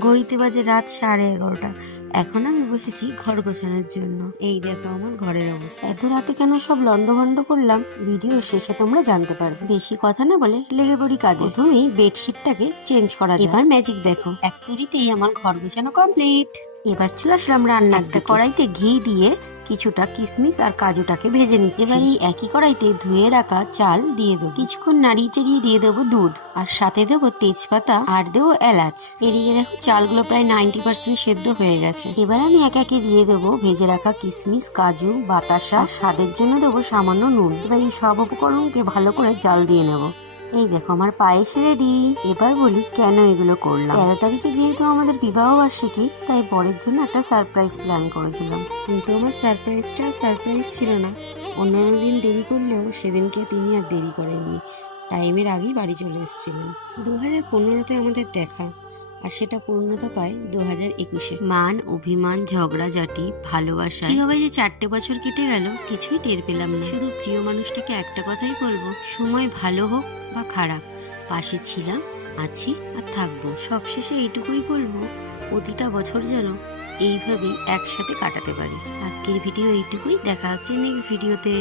ঘড়িতে বাজে রাত 11:30। এখন আমি বসেছি ঘর গোছানোর জন্য। এই দেখো আমার ঘরের অবস্থা। এত রাতে কেন সব লন্ডভন্ড করলাম ভিডিও শেষে তোমরা জানতে পারবে। বেশি কথা না বলে লেগে পড়ি কাজে। প্রথমেই বেডশিটটাকে চেঞ্জ করা যায়। এবার ম্যাজিক দেখো, এক তুড়িতেই আমার ঘর গোছানো কমপ্লিট। এবার চলে আসলাম রান্নার দিকে। কড়াইতে ঘি দিয়ে কিছুটা কিশমিশ আর কাজুটাকে ভেজে নিচ্ছি। এবার এই একই কড়াইতে ধুয়ে রাখা চাল দিয়ে দেবো। কিছুক্ষণ নাড়িয়ে চাড়িয়ে দিয়ে দেবো দুধ, আর সাথে দেবো তেজপাতা আর দেবো এলাচ। এদিকে দেখো চালগুলো প্রায় 90% সেদ্ধ হয়ে গেছে। এবার আমি এক একে দিয়ে দেবো ভেজে রাখা কিশমিশ, কাজু, বাতাসা, স্বাদের জন্য দেবো সামান্য নুন। এবার এই সব উপকরণকে ভালো করে জাল দিয়ে নেবো। এই দেখো আমার পায়েস রেডি। এবার বলি কেন এগুলো করলাম। 13 তারিখে যেহেতু আমাদের বিবাহ বার্ষিকী, তাই বরের জন্য একটা সারপ্রাইজ প্ল্যান করেছিলাম, কিন্তু আমার সারপ্রাইজটা সারপ্রাইজ ছিল না। অন্যান্য দিন দেরি করলেও সেদিনকে তিনি আর দেরি করেননি, টাইমের আগেই বাড়ি চলে এসেছিলেন। 2015-তে আমাদের দেখা, আর সেটা পূর্ণতা পায় 2021-এ। মান অভিমান, ঝগড়াঝাটি, ভালোবাসা, কিভাবে যে 4টে বছর কেটে গেল কিছুই টের পেলাম না। শুধু প্রিয় মানুষটাকে একটা কথাই বলবো, সময় ভালো হোক বা খারাপ, পাশে ছিলাম, আছি আর থাকবো। সবশেষে এইটুকুই বলবো, প্রতিটা বছর যেন এইভাবেই একসাথে কাটাতে পারি। আজকের ভিডিও এইটুকুই, দেখা হচ্ছে নেক্সট ভিডিওতে।